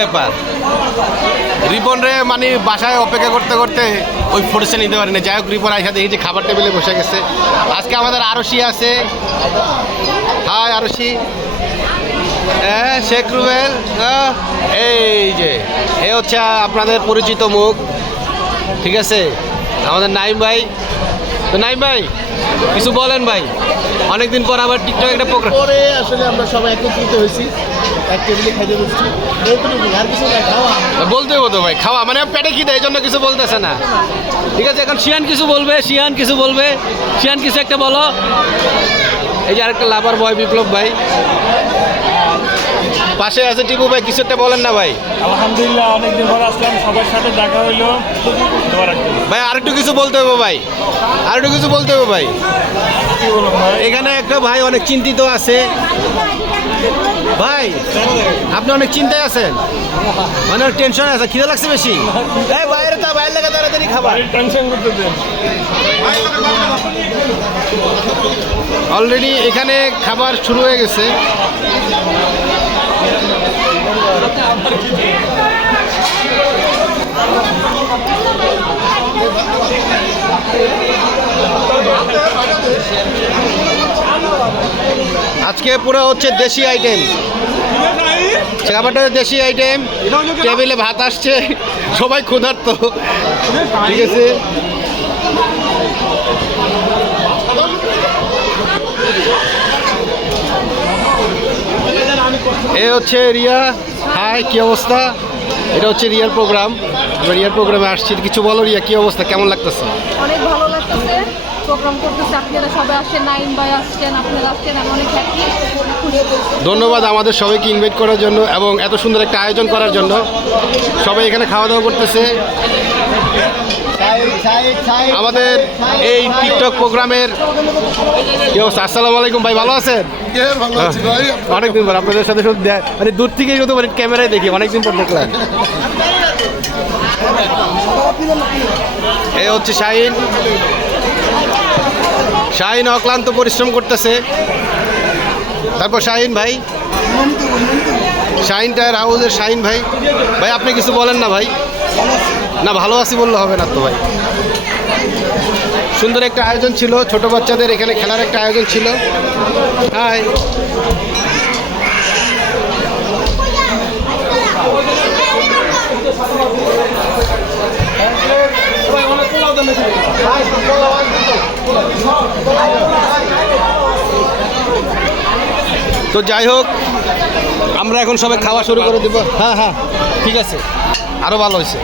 ব্যাপার রিপন রে মানে বাসায় অপেক্ষা করতে করতে ওই ফোর্সে নিতে পারি না। যাই হোক রিপন আইসা দেখি যে খাবার টেবিলে বসে গেছে। আজকে আমাদের আরশি আছে। হাই আরশি। হ্যাঁ শেখ রুবেল। এই যে এ হচ্ছে আপনাদের পরিচিত মুখ, ঠিক আছে, আমাদের নাইম ভাই। তো নাইম ভাই কিছু বলেন ভাই, অনেকদিন পর আবার টিকটক একটা প্রোগ্রাম পরে আসলে আমরা সবাই একত্রিত হয়েছি, এক টেবিলে খাইতে বসছি। আর কিছু না, খাওয়া বলতে হবো তো ভাই, খাওয়া মানে পেটে খিদে এই জন্য কিছু বলতেছে না। ঠিক আছে, এখন শিয়ান কিছু বলবে, শিয়ান কিছু বলবে, শিয়ান কিছু একটা বলো। এই যে আরেকটা লাভার বয় বিপ্লব ভাই পাশে আছে, টিপু ভাই কিছু একটা বলেন না ভাই। আলহামদুলিল্লাহ অনেকদিন পর আসলাম, সবার সাথে দেখা হইলো। ভাই আরেকটু কিছু বলতে হবে ভাই, আরেকটু কিছু বলতে হবে ভাই। এখানে একটা ভাই অনেক চিন্তিত আছে। ভাই আপনি অনেক চিন্তায় আছেন, মানে টেনশন আছে, খিদে লাগছে বেশি। এই বাইরে তা বাইরে লাগা তাড়াতাড়ি খাবার টেনশন করতেছেন। অলরেডি এখানে খাবার শুরু হয়ে গেছে। আজকে পুরো হচ্ছে দেশি আইটেম, খাবারটা দেশি আইটেম। টেবিলে ভাত আসছে, সবাই ক্ষুধার্ত, ঠিক আছে। এ হচ্ছে রিয়া। হাই কি অবস্থা? এটা হচ্ছে রিয়ার প্রোগ্রাম, রিয়ার প্রোগ্রামে আসছি। কিছু বলো রিয়া, কি অবস্থা, কেমন লাগতেছে? অনেক ভালো লাগতেছে, প্রোগ্রাম করতেছে, আপনারা সবাই আসছেন, নাইম ভাই আসছেন, আপনারা আসছেন, আমি অনেক হ্যাপি। ধন্যবাদ আমাদের সবাইকে ইনভাইট করার জন্য এবং এত সুন্দর একটা আয়োজন করার জন্য। সবাই এখানে খাওয়া দাওয়া করতেছে। আমাদের এই টিকটক প্রোগ্রামের কি অবস্থা? আসসালামু আলাইকুম ভাই, ভালো আছেন? অনেকদিন পর আপনাদের সাথে শুধু মানে দূর থেকেই শুধু মানে ক্যামেরায় দেখি, অনেকদিন পর দেখলাম। এই হচ্ছে শাহিন। শাহিন অক্লান্ত পরিশ্রম করতেছে। তারপর শাহিন ভাই, শাহিন টায়ার হাউসের শাহিন ভাই। ভাই আপনি কিছু বলেন না ভাই। না ভালো আছি বললে হবে না তো ভাই। সুন্দর একটা আয়োজন ছিল, ছোট বাচ্চাদের এখানে খেলার একটা আয়োজন ছিল। হাই তো যাই হোক, আমরা এখন সবাই খাওয়া শুরু করে দেবো। হ্যাঁ হ্যাঁ ঠিক আছে, আরও ভালো হয়েছে।